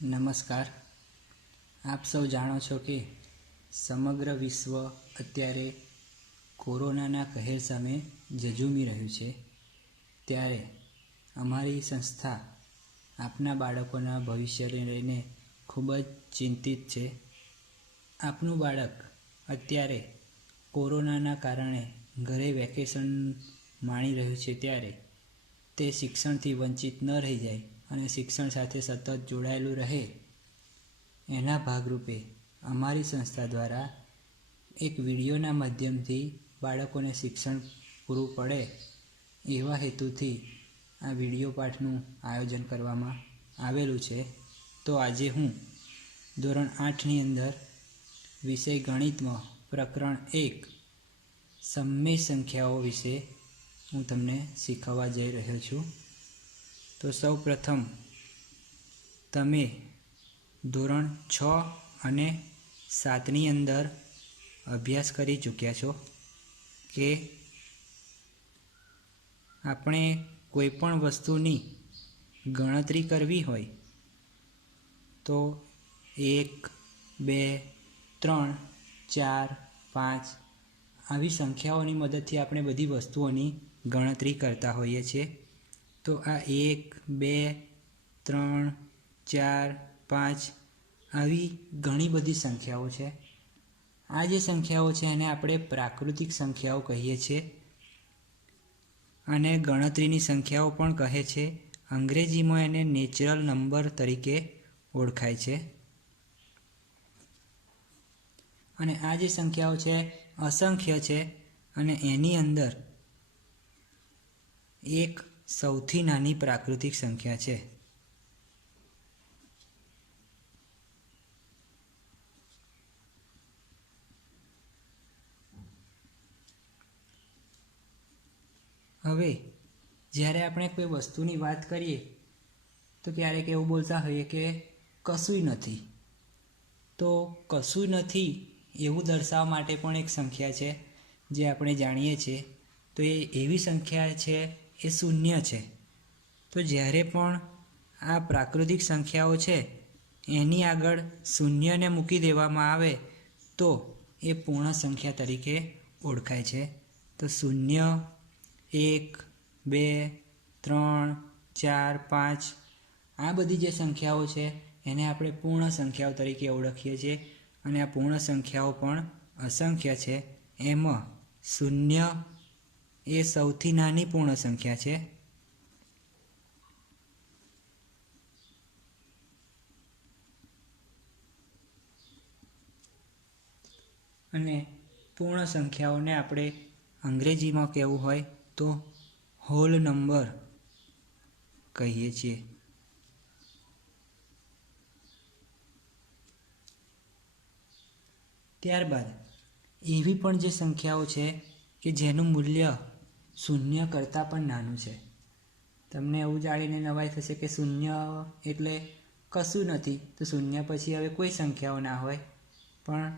નમસ્કાર. આપ સૌ જાણો છો કે સમગ્ર વિશ્વ અત્યારે કોરોનાના કહેર સામે ઝઝૂમી રહ્યું છે. ત્યારે અમારી સંસ્થા આપના બાળકોના ભવિષ્યને લઈને ખૂબ જ ચિંતિત છે. આપનું બાળક અત્યારે કોરોનાના કારણે ઘરે વેકેશન માણી રહ્યું છે, ત્યારે તે શિક્ષણથી વંચિત ન રહી જાય અને શિક્ષણ સાથે સતત જોડાયેલું રહે, એના ભાગરૂપે અમારી સંસ્થા દ્વારા એક વિડીયોના માધ્યમથી બાળકોને શિક્ષણ પૂરું પડે એવા હેતુથી આ વિડીયો પાઠનું આયોજન કરવામાં આવેલું છે. તો આજે હું ધોરણ 8ની અંદર વિષય ગણિતમાં પ્રકરણ 1 સમમેય સંખ્યાઓ વિશે હું તમને શીખવવા જઈ રહ્યો છું. તો સૌ પ્રથમ તમે ધોરણ 6 અને 7ની અંદર અભ્યાસ કરી ચૂક્યા છો કે આપણે કોઈ પણ વસ્તુની ગણતરી કરવી હોય તો 1, 2, 3, 4, 5 આવી સંખ્યાઓની મદદથી આપણે બધી વસ્તુઓની ગણતરી કરતા હોઈએ છીએ. તો આ 1, 2, 3, 4, 5 આવી ઘણી બધી સંખ્યાઓ છે. આ જે સંખ્યાઓ છે એને આપણે પ્રાકૃતિક સંખ્યાઓ કહીએ છીએ અને ગણતરીની સંખ્યાઓ પણ કહે છે. અંગ્રેજીમાં એને નેચરલ નંબર તરીકે ઓળખાય છે. અને આ જે સંખ્યાઓ છે અસંખ્ય છે અને એની અંદર એક સૌથી નાની પ્રાકૃતિક સંખ્યા છે. હવે જ્યારે આપણે કોઈ વસ્તુની વાત કરીએ તો ક્યારેક એવું બોલતા હોઈએ કે કશુંય નથી. તો કશું નથી એવું દર્શાવવા માટે પણ એક સંખ્યા છે જે આપણે જાણીએ છીએ. તો એ એવી સંખ્યા છે એ શૂન્ય છે. તો જ્યારે પણ આ પ્રાકૃતિક સંખ્યાઓ છે એની આગળ શૂન્યને મૂકી દેવામાં આવે તો એ પૂર્ણ સંખ્યા તરીકે ઓળખાય છે. તો 0, 1, 2, 3, 4, 5 આ બધી જે સંખ્યાઓ છે એને આપણે પૂર્ણ સંખ્યાઓ તરીકે ઓળખીએ છીએ. અને આ પૂર્ણ સંખ્યાઓ પણ અસંખ્ય છે. એમાં 0 એ સૌથી નાની પૂર્ણ સંખ્યા છે. અને પૂર્ણ સંખ્યાઓને આપણે અંગ્રેજીમાં કહેવું હોય તો હોલ નંબર કહીએ છીએ. ત્યારબાદ એવી પણ જે સંખ્યાઓ છે કે જેનું મૂલ્ય શૂન્ય કરતાં પણ નાનું છે. તમને એવું જાણીને નવાઈ થશે કે શૂન્ય એટલે કશું નથી, તો શૂન્ય પછી હવે કોઈ સંખ્યાઓ ના હોય. પણ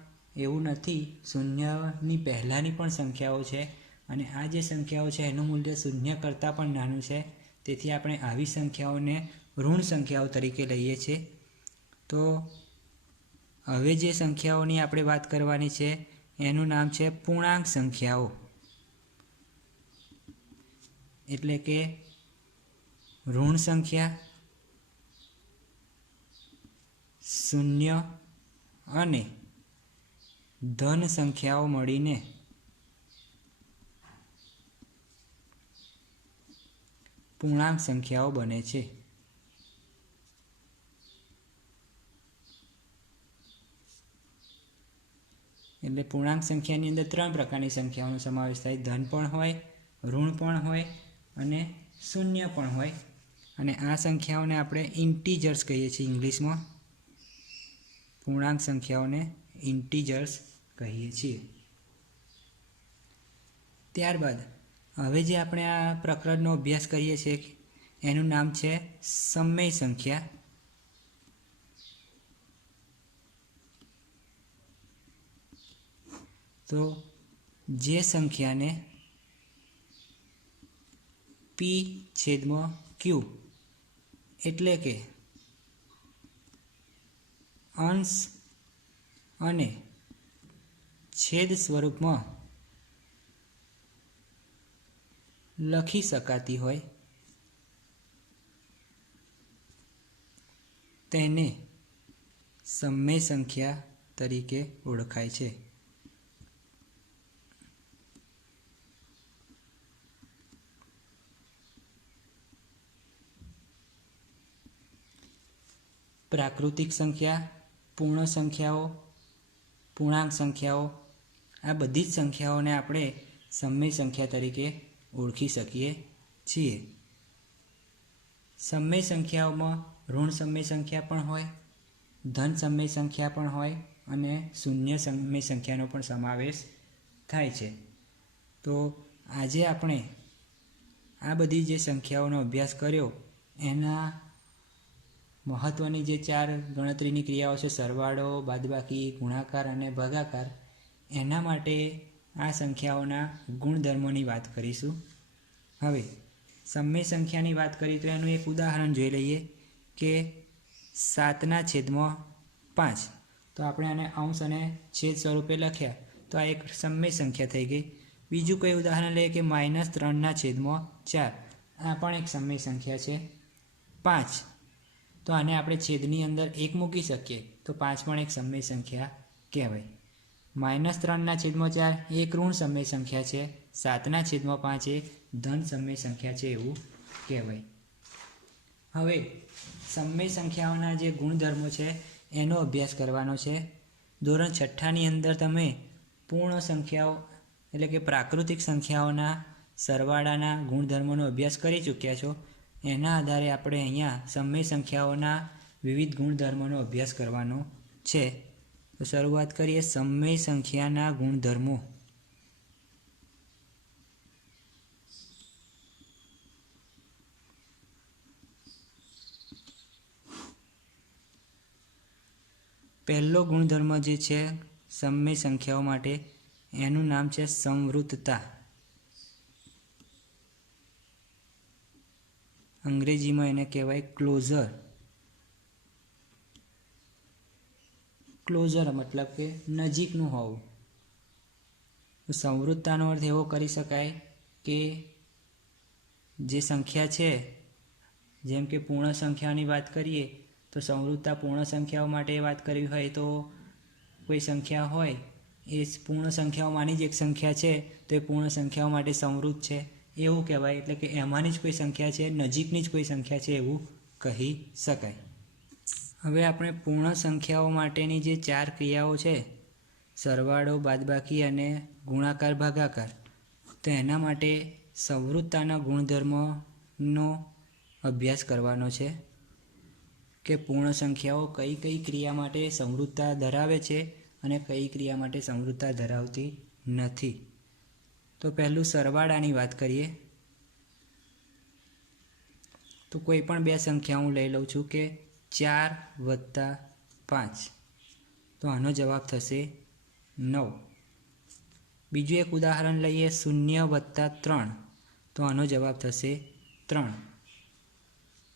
એવું નથી. શૂન્યની પહેલાંની પણ સંખ્યાઓ છે અને આ જે સંખ્યાઓ છે એનું મૂલ્ય શૂન્ય કરતાં પણ નાનું છે. તેથી આપણે આવી સંખ્યાઓને ઋણ સંખ્યાઓ તરીકે લઈએ છીએ. તો હવે જે સંખ્યાઓની આપણે વાત કરવાની છે એનું નામ છે પૂર્ણાંક સંખ્યાઓ. એટલે કે ઋણ સંખ્યા, શૂન્ય અને ધન સંખ્યાઓ મળીને પૂર્ણાંક સંખ્યાઓ બને છે. એટલે પૂર્ણાંક સંખ્યાની અંદર 3 પ્રકારની સંખ્યાઓનો સમાવેશ થાય. ધન પણ હોય, ઋણ પણ હોય અને શૂન્ય પણ હોય. અને આ સંખ્યાઓને આપણે ઇન્ટીજર્સ કહીએ છીએ ઇંગ્લિશમાં. પૂર્ણાંક સંખ્યાઓને ઇન્ટીજર્સ કહીએ છીએ. ત્યારબાદ હવે જે આપણે આ પ્રકરણનો અભ્યાસ કરીએ છીએ એનું નામ છે સમમેય સંખ્યા. તો જે સંખ્યાને P/Q એટલે કે અંશ અને છેદ સ્વરૂપમાં લખી શકાતી હોય તેને સમમેય સંખ્યા તરીકે ઓળખાય છે. પ્રાકૃતિક સંખ્યા, પૂર્ણ સંખ્યાઓ, પૂર્ણાંક સંખ્યાઓ, આ બધી જ સંખ્યાઓને આપણે સમમેય સંખ્યા તરીકે ઓળખી શકીએ છીએ. સમમેય સંખ્યાઓમાં ઋણ સમમેય સંખ્યા પણ હોય, ધન સમમેય સંખ્યા પણ હોય અને શૂન્ય સમમેય સંખ્યાનો પણ સમાવેશ થાય છે. તો આજે આપણે આ બધી જે સંખ્યાઓનો અભ્યાસ કર્યો એના મહત્ત્વની જે 4 ગણતરીની ક્રિયાઓ છે, સરવાળો, બાદબાકી, ગુણાકાર અને ભાગાકાર, એના માટે આ સંખ્યાઓના ગુણધર્મોની વાત કરીશું. હવે સમમેય સંખ્યાની વાત કરીએ તો એનું એક ઉદાહરણ જોઈ લઈએ કે 7/5. તો આપણે આને અંશ અને છેદ સ્વરૂપે લખ્યા તો આ એક સમમેય સંખ્યા થઈ ગઈ. બીજું કોઈ ઉદાહરણ લઈએ કે -3/4. આ પણ એક સમમેય સંખ્યા છે. 5, તો આને આપણે છેદની અંદર 1 મૂકી શકીએ તો 5 પણ એક સમમેય સંખ્યા કહેવાય. -3/4 એક ઋણ સમમેય સંખ્યા છે. 7/5 એક ધન સમમેય સંખ્યા છે એવું કહેવાય. હવે સમમેય સંખ્યાઓના જે ગુણધર્મો છે એનો અભ્યાસ કરવાનો છે. ધોરણ 6ની અંદર તમે પૂર્ણ સંખ્યાઓ એટલે કે પ્રાકૃતિક સંખ્યાઓના સરવાળાના ગુણધર્મોનો અભ્યાસ કરી ચૂક્યા છો. એના આધારે આપણે અહીંયા સમમેય સંખ્યાઓના વિવિધ ગુણધર્મોનો અભ્યાસ કરવાનો છે. તો શરૂઆત કરીએ સમમેય સંખ્યાના ગુણધર્મો. પહેલો ગુણધર્મ જે છે સમમેય સંખ્યાઓ માટે એનું નામ છે સંવૃતતા. અંગ્રેજીમાં એને કહેવાય ક્લોઝર. ક્લોઝર મતલબ કે નજીકનું હોવું. સંવૃતતાનો અર્થ એવો કરી શકાય કે જે સંખ્યા છે, જેમ કે પૂર્ણ સંખ્યાની વાત કરીએ તો સંવૃતતા પૂર્ણ સંખ્યાઓ માટે વાત કરવી હોય તો કોઈ સંખ્યા હોય એ પૂર્ણ સંખ્યાઓમાંની જ એક સંખ્યા છે તો એ પૂર્ણ સંખ્યાઓ માટે સંવૃત છે એવું કહેવાય. એટલે કે એમાંની જ કોઈ સંખ્યા છે, નજીકની જ કોઈ સંખ્યા છે એવું કહી શકાય. હવે આપણે પૂર્ણ સંખ્યાઓ માટેની જે 4 ક્રિયાઓ છે, સરવાળો, બાદબાકી અને ગુણાકાર, ભાગાકાર, તો એના માટે સંવૃતતાના ગુણધર્મનો અભ્યાસ કરવાનો છે કે પૂર્ણ સંખ્યાઓ કઈ કઈ ક્રિયા માટે સંવૃતતા ધરાવે છે અને કઈ ક્રિયા માટે સંવૃતતા ધરાવતી નથી. તો પહેલું સરવાળાની વાત કરીએ તો કોઈ પણ બે સંખ્યા હું લઈ લઉં છું કે 4 + 5, તો આનો જવાબ થશે 9. બીજું એક ઉદાહરણ લઈએ 0 + 3, તો આનો જવાબ થશે 3.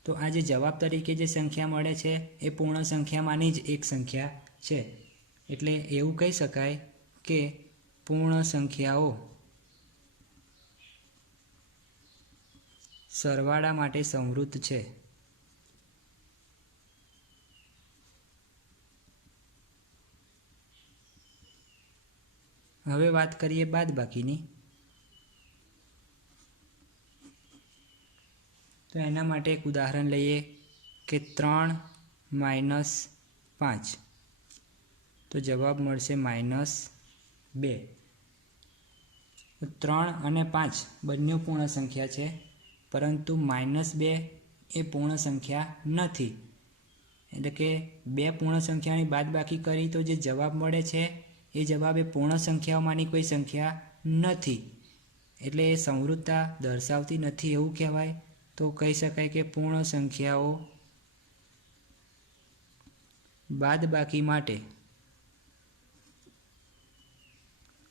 તો આ જે જવાબ તરીકે જે સંખ્યા મળે છે એ પૂર્ણ સંખ્યામાંની જ એક સંખ્યા છે. એટલે એવું કહી શકાય કે પૂર્ણ સંખ્યાઓ સરવાળા માટે સંવૃત છે. હવે વાત કરીએ બાદબાકીની. તો એના માટે એક ઉદાહરણ લઈએ કે 3 - 5, તો જવાબ મળશે -2. 3 અને 5 બંને પૂર્ણ સંખ્યા છે, પરંતુ -2 એ પૂર્ણ સંખ્યા નથી. એટલે કે બે પૂર્ણ સંખ્યાની બાદબાકી કરી તો જે જવાબ મળે છે એ જવાબ એ પૂર્ણ સંખ્યાઓમાંની કોઈ સંખ્યા નથી. એટલે એ સંવૃતતા દર્શાવતી નથી એવું કહેવાય. તો કહી શકાય કે પૂર્ણ સંખ્યાઓ બાદબાકી માટે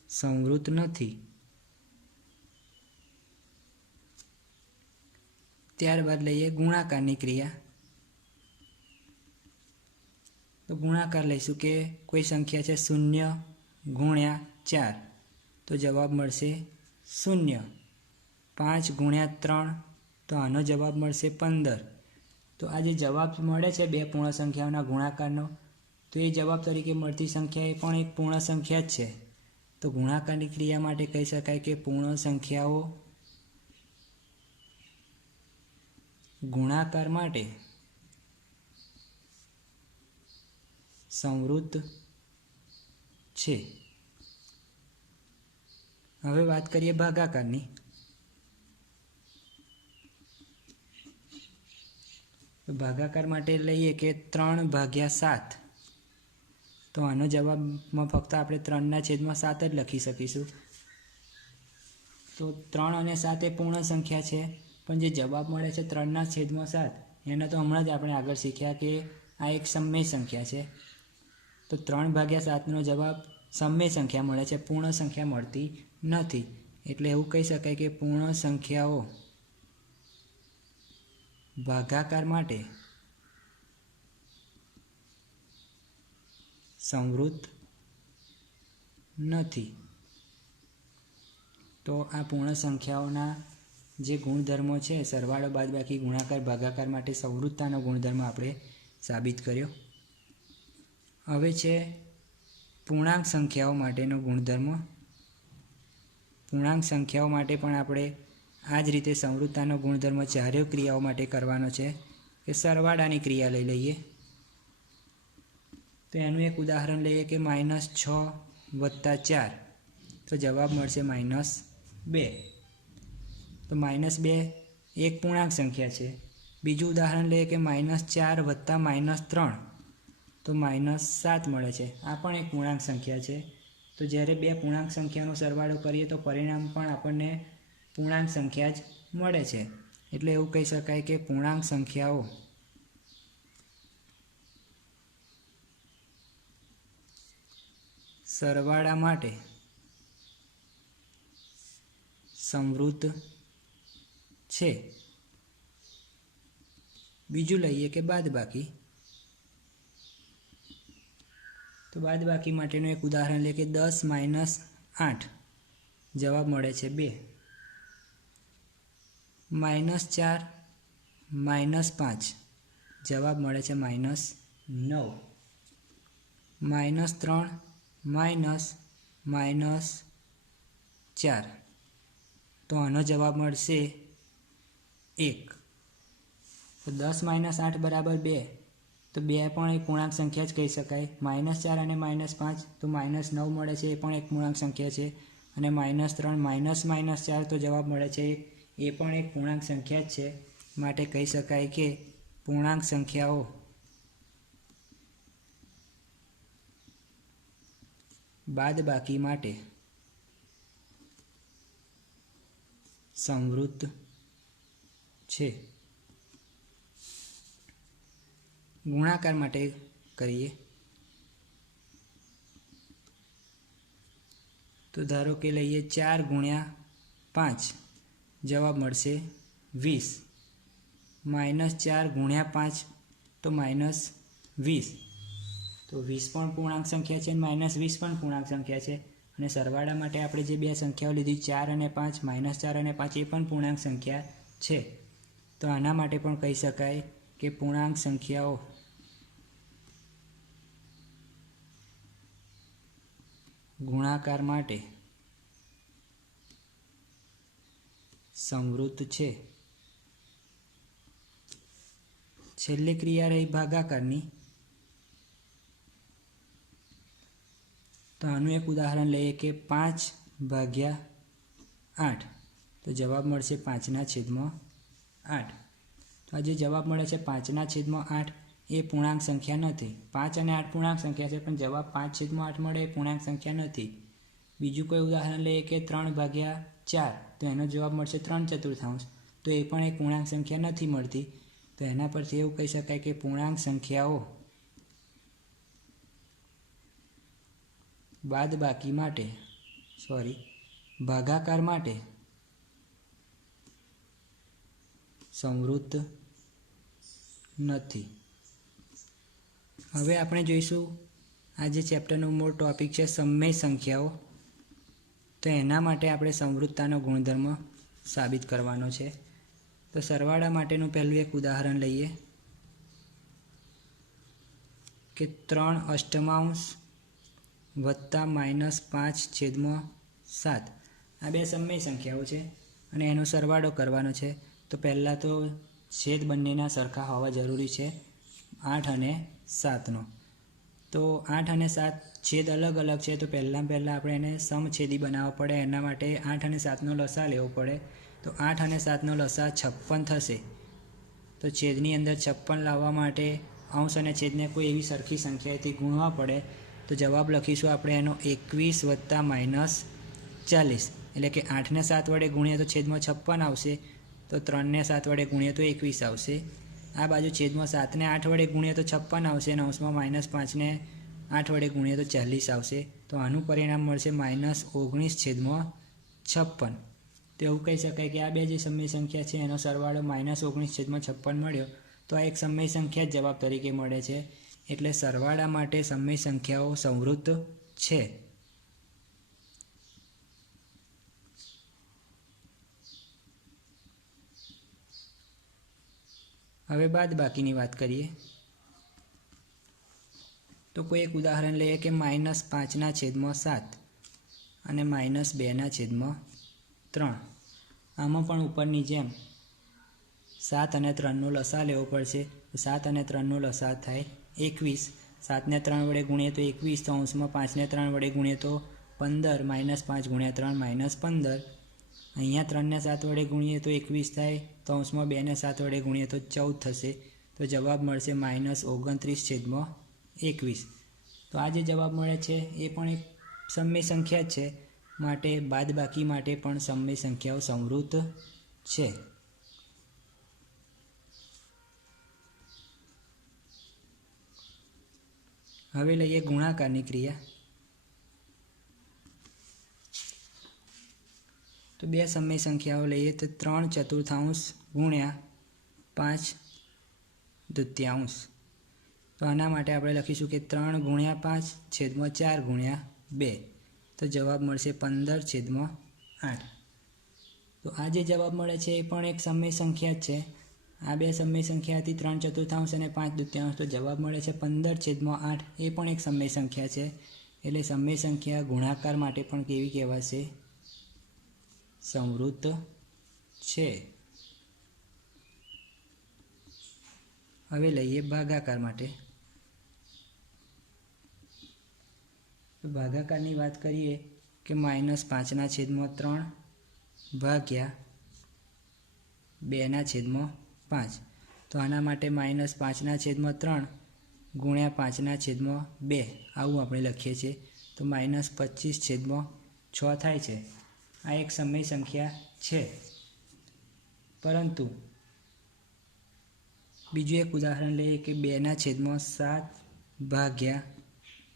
સંવૃત નથી. ત્યારબાદ લઈએ ગુણાકારની ક્રિયા. તો ગુણાકાર લઈશું કે કોઈ સંખ્યા છે 0 ગુણ્યા 4, તો જવાબ મળશે 0. 5 ગુણ્યા 3, તો આનો જવાબ મળશે 15. તો આ જે જવાબ મળે છે બે પૂર્ણ સંખ્યાઓના ગુણાકારનો, તો એ જવાબ તરીકે મળતી સંખ્યા એ પણ એક પૂર્ણ સંખ્યા જ છે. તો ગુણાકારની ક્રિયા માટે કહી શકાય કે પૂર્ણ સંખ્યાઓ ગુણાકાર માટે સંવૃત્ત છે. હવે વાત કરીએ ભાગાકારની. તો ભાગાકાર માટે લઈએ કે 3/7, તો આનો જવાબમાં ફક્ત આપણે 3/7 જ લખી શકીશું. તો 3 અને 7 એ પૂર્ણ સંખ્યા છે, પણ જે જવાબ મળે છે 3/7 એનો તો હમણાં જ આપણે આગળ શીખ્યા કે આ એક સમમેય સંખ્યા છે. તો 3/7નો જવાબ સમમેય સંખ્યા મળે છે, પૂર્ણ સંખ્યા મળતી નથી. એટલે એવું કહી શકાય કે પૂર્ણ સંખ્યાઓ ભાગાકાર માટે સંવૃત્ત નથી. તો આ પૂર્ણ સંખ્યાઓના જે ગુણધર્મો છે, સરવાળો બાદબાકી ગુણાકાર ભાગાકાર માટે સંવૃત્તતાનો ગુણધર્મ આપણે સાબિત કર્યો. હવે છે પૂર્ણાંક સંખ્યાઓ માટેનો ગુણધર્મ. પૂર્ણાંક સંખ્યાઓ માટે પણ આપણે આ જ રીતે સંવૃત્તતાનો ગુણધર્મ ચારે ક્રિયાઓ માટે કરવાનો છે કે સરવાળાની ક્રિયા લઈ લઈએ. તો એનું એક ઉદાહરણ લઈએ કે -6 + 4, તો જવાબ મળશે -2. તો -2 એક પૂર્ણાંક સંખ્યા છે. બીજું ઉદાહરણ લઈએ કે -4 + -3, તો -7 મળે છે. આ પણ એક પૂર્ણાંક સંખ્યા છે. તો જ્યારે બે પૂર્ણાંક સંખ્યાનો સરવાળો કરીએ તો પરિણામ પણ આપણને પૂર્ણાંક સંખ્યા જ મળે છે. એટલે એવું કહી શકાય કે પૂર્ણાંક સંખ્યાઓ સરવાળા માટે સંવૃત્ત છે. બીજું લઈએ કે બાદબાકી. તો બાદબાકી માટેનું એક ઉદાહરણ લઈએ કે 10 - 8, જવાબ મળે છે 2. -4 - 5, જવાબ મળે છે -9. -3 - -4, તો આનો જવાબ મળશે 1. તો 10 - 8 = 2, તો 2 પણ એક પૂર્ણાંક સંખ્યા જ કહી શકાય. -4 અને -5, તો -9 મળે છે, એ પણ એક પૂર્ણાંક સંખ્યા છે. અને -3 - -4, તો જવાબ મળે છે 1, એ પણ એક પૂર્ણાંક સંખ્યા જ છે. માટે કહી શકાય કે પૂર્ણાંક સંખ્યાઓ બાદબાકી માટે સંવૃત્ત છે. ગુણાકાર માટે કરીએ. તો ધારો કે લઈએ 4 × 5, જવાબ મળશે 20. -4 × 5, તો -20. તો 20 પણ પૂર્ણાંક સંખ્યા છે અને -20 પણ પૂર્ણાંક સંખ્યા છે. અને સરવાળા માટે આપણે જે બે સંખ્યાઓ લીધી 4 અને 5, -4 અને 5, એ પણ પૂર્ણાંક સંખ્યા છે. તો આના માટે પણ કહી શકાય કે પૂર્ણાંક સંખ્યાઓ ગુણાકાર માટે સંવૃત્ત છે. છેલ્લી ક્રિયા રહી ભાગાકારની. તો આનું એક ઉદાહરણ લઈએ કે 5/8, તો જવાબ મળશે 5/8. તો આ જે જવાબ મળે છે 5/8 એ પૂર્ણાંક સંખ્યા નથી. 5 અને 8 પૂર્ણાંક સંખ્યા છે, પણ જવાબ 5/8 મળે એ પૂર્ણાંક સંખ્યા નથી. બીજું કોઈ ઉદાહરણ લઈએ કે 3/4, તો એનો જવાબ મળશે 3/4, તો એ પણ એક પૂર્ણાંક સંખ્યા નથી મળતી. તો એના પરથી એવું કહી શકાય કે પૂર્ણાંક સંખ્યાઓ બાદબાકી માટે ભાગાકાર માટે સંવૃત્ત નથી. હવે આપણે જોઈશું આ જે ચેપ્ટરનો મૂળ ટૉપિક છે સમય સંખ્યાઓ. તો એના માટે આપણે સમૃદ્ધતાનો ગુણધર્મ સાબિત કરવાનો છે. તો સરવાળા માટેનું પહેલું એક ઉદાહરણ લઈએ કે 3 અષ્ટમાંશ વત્તા -5/7 આ બે સમય સંખ્યાઓ છે અને એનો સરવાળો કરવાનો છે. તો પહેલાં તો છેદ બંનેના સરખા હોવા જરૂરી છે, 8 અને 7નો. તો 8 અને 7 છેદ અલગ અલગ છે, તો પહેલાં આપણે એને સમછેદી બનાવવા પડે. એના માટે 8 અને 7નો લસા લેવો પડે. તો 8 અને 7નો લસા 56 થશે. તો છેદની અંદર 56 લાવવા માટે અંશ અને છેદને કોઈ એવી સરખી સંખ્યાએથી ગુણવા પડે. તો જવાબ લખીશું આપણે એનો 21 વત્તા -40, એટલે કે 8ને 7 વડે ગુણીએ તો છેદમાં 56 આવશે. તો 3ને 7 વડે ગુણીએ તો 21 આવશે. આ બાજુ છેદમાં 7ને 8 વડે ગુણીએ તો 56 આવશે અને અંશમાં -5ને 8 વડે ગુણીએ તો 40 આવશે. તો આનું પરિણામ મળશે -19/56. તો એવું કહી શકાય કે આ બે જે સમય સંખ્યા છે એનો સરવાળો -19/56 મળ્યો. તો આ એક સમય સંખ્યા જ જવાબ તરીકે મળે છે. એટલે સરવાળા માટે સમય સંખ્યાઓ સમૃદ્ધ છે. હવે બાદબાકીની વાત કરીએ તો કોઈ એક ઉદાહરણ લઈએ કે -5/7 અને -2/3. આમાં પણ ઉપરની જેમ 7 અને 3નો લસા લેવો પડશે. 7 અને 3નો લસા થાય 21. 7ને 3 વડે ગુણીએ તો 21, તો અંશમાં 5ને 3 વડે ગુણીએ તો 15, -5 × 3 -15. અહીંયા 3ને 7 વડે ગુણીએ તો 21 થાય, તો અંશમાં 2ને 7 વડે ગુણીએ તો 14 થશે. તો જવાબ મળશે -29/21. તો આ જે જવાબ મળે છે એ પણ એક સમય સંખ્યા જ છે. માટે બાદબાકી માટે પણ સમય સંખ્યાઓ સમૃદ્ધ છે. હવે લઈએ ગુણાકારની ક્રિયા. તો બે સમય સંખ્યાઓ લઈએ તો 3/4 ગુણ્યા 5/2. તો આના માટે આપણે લખીશું કે 3 × 5 છેદમાં 4 × 2. તો જવાબ મળશે 15/8. તો આ જે જવાબ મળે છે એ પણ એક સમય સંખ્યા જ છે. આ બે સમય સંખ્યાથી 3/4 અને 5/2, તો જવાબ મળે છે 15/8. એ પણ એક સમય સંખ્યા છે. એટલે સમય સંખ્યા ગુણાકાર માટે પણ કેવી કહેવાશે? સમૃદ્ધ છે. હવે લઈએ ભાગાકાર માટે. ભાગાકારની વાત કરીએ કે -5/3 ભાગ્યા 2/5. તો આના માટે -5/3 ગુણ્યા 5/2 આવું આપણે લખીએ છીએ. તો -25/6 થાય છે. આ એક સમય સંખ્યા છે. પરંતુ બીજું એક ઉદાહરણ લઈએ કે 2/7 ભાગ્યા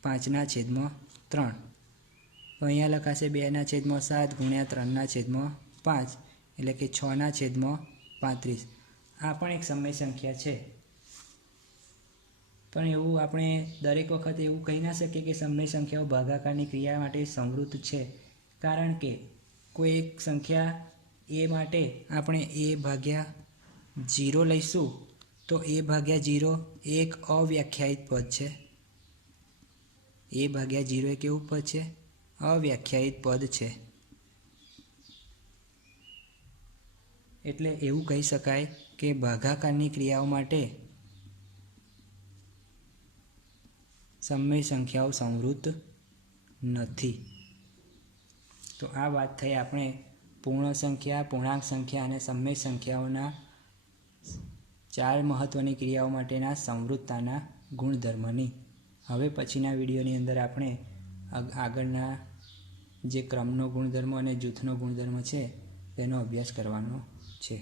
5/3. તો અહીંયા લખાશે 2/7 ગુણ્યા 3/5, એટલે કે 6/35. આ પણ એક સમય સંખ્યા છે. પણ એવું આપણે દરેક વખતે એવું કહી ના શકીએ કે સમય સંખ્યાઓ ભાગાકારની ક્રિયા માટે સમૃદ્ધ છે. કારણ કે કોઈ એક સંખ્યા એ માટે આપણે a/0 લઈશું તો a/0 એક અવ્યાખ્યાયિત પદ છે. a/0 એ કેવું પદ છે? અવ્યાખ્યાયિત પદ છે. એટલે એવું કહી શકાય કે ભાગાકારની ક્રિયાઓ માટે સમય સંખ્યાઓ સમૃદ્ધ નથી. તો આ વાત થઈ આપણે પૂર્ણ સંખ્યા, પૂર્ણાંક સંખ્યા અને સમય સંખ્યાઓના 4 મહત્ત્વની ક્રિયાઓ માટેના સમૃદ્ધતાના ગુણધર્મની. હવે પછીના વિડીયોની અંદર આપણે આગળના જે ક્રમનો ગુણધર્મ અને જૂથનો ગુણધર્મ છે તેનો અભ્યાસ કરવાનો છે.